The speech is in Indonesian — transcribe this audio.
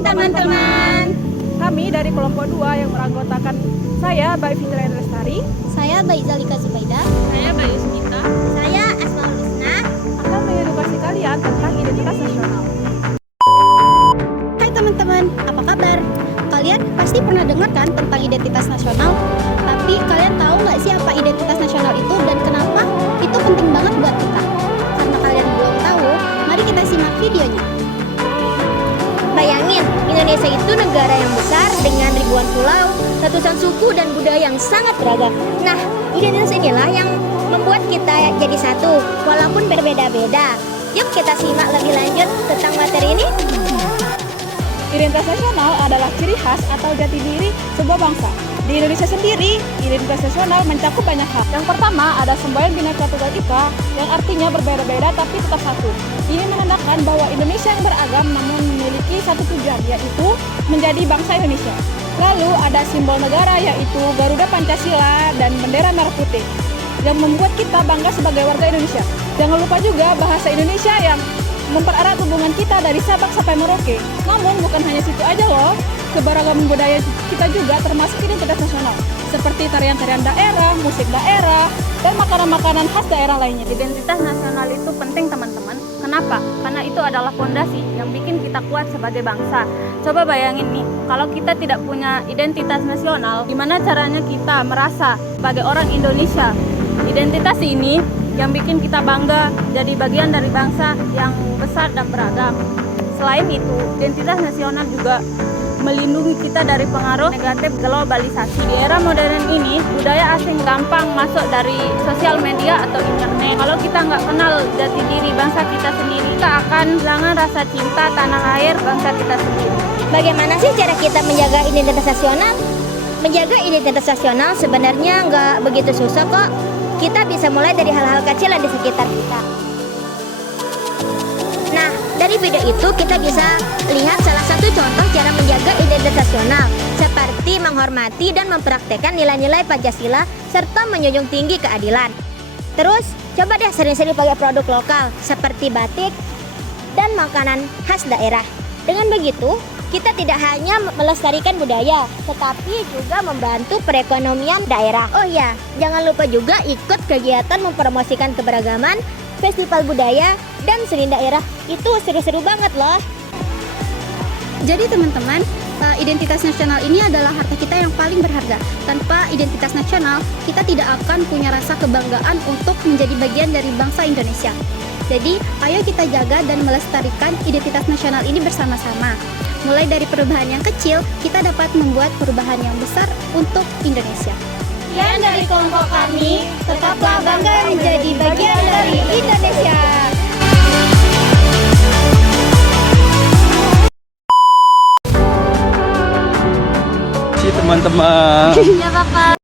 Shalom teman-teman. Kami dari kelompok 2 yang beranggotakan saya, Baik Fitri Lestari, Saya Baik Zalika Zubaida. Saya Bayu Smita. Saya Asmaul Husna. akan mengedukasi kalian tentang identitas nasional. Hai teman-teman, apa kabar? Kalian pasti pernah dengar kan tentang identitas nasional? Tapi kalian tahu nggak sih apa identitas nasional itu dan kenapa itu penting banget buat kita? Karena kalian belum tahu, mari kita simak videonya. Bayangin, Indonesia itu negara yang besar dengan ribuan pulau, ratusan suku dan budaya yang sangat beragam. Nah, identitas inilah yang membuat kita jadi satu, walaupun berbeda-beda. Yuk kita simak lebih lanjut tentang materi ini. Identitas nasional adalah ciri khas atau jati diri sebuah bangsa. Di Indonesia sendiri, identitas nasional mencakup banyak hal. Yang pertama ada semboyan Bhinneka Tunggal Ika yang artinya berbeda-beda tapi tetap satu. Ini menandakan bahwa Indonesia yang beragam namun memiliki satu tujuan, yaitu menjadi bangsa Indonesia. Lalu ada simbol negara yaitu Garuda Pancasila dan bendera merah putih yang membuat kita bangga sebagai warga Indonesia. Jangan lupa juga bahasa Indonesia yang mempererat hubungan kita dari Sabang sampai Merauke. Namun bukan hanya situ aja loh, keberagaman budaya kita juga termasuk identitas nasional, seperti tarian-tarian daerah, musik daerah, dan makanan-makanan khas daerah lainnya. Identitas nasional itu penting teman-teman. Kenapa? Karena itu adalah fondasi yang bikin kita kuat sebagai bangsa. Coba bayangin nih, kalau kita tidak punya identitas nasional, gimana caranya kita merasa sebagai orang Indonesia? Identitas ini yang bikin kita bangga jadi bagian dari bangsa yang besar dan beragam. Selain itu, identitas nasional juga melindungi kita dari pengaruh negatif globalisasi. Di era modern ini, budaya asing gampang masuk dari sosial media atau internet. Kalau kita nggak kenal jati diri bangsa kita sendiri, kita akan kehilangan rasa cinta tanah air bangsa kita sendiri. Bagaimana sih cara kita menjaga identitas nasional? Menjaga identitas nasional sebenarnya nggak begitu susah kok. Kita bisa mulai dari hal-hal kecil yang di sekitar kita. Nah, dari video itu kita bisa lihat salah satu contoh cara menjaga identitas nasional, seperti menghormati dan mempraktekkan nilai-nilai Pancasila serta menjunjung tinggi keadilan. Terus, coba deh sering-sering pakai produk lokal seperti batik dan makanan khas daerah. Dengan begitu, kita tidak hanya melestarikan budaya, tetapi juga membantu perekonomian daerah. Oh ya, jangan lupa juga ikut kegiatan mempromosikan keberagaman, festival budaya, dan seni daerah. Itu seru-seru banget loh. Jadi teman-teman, identitas nasional ini adalah harta kita yang paling berharga. Tanpa identitas nasional, kita tidak akan punya rasa kebanggaan untuk menjadi bagian dari bangsa Indonesia. Jadi, ayo kita jaga dan melestarikan identitas nasional ini bersama-sama. Mulai dari perubahan yang kecil, kita dapat membuat perubahan yang besar untuk Indonesia. Dan dari kelompok kami, Tetaplah bangga menjadi bagian dari Indonesia. Si teman-teman. Ya, Bapak.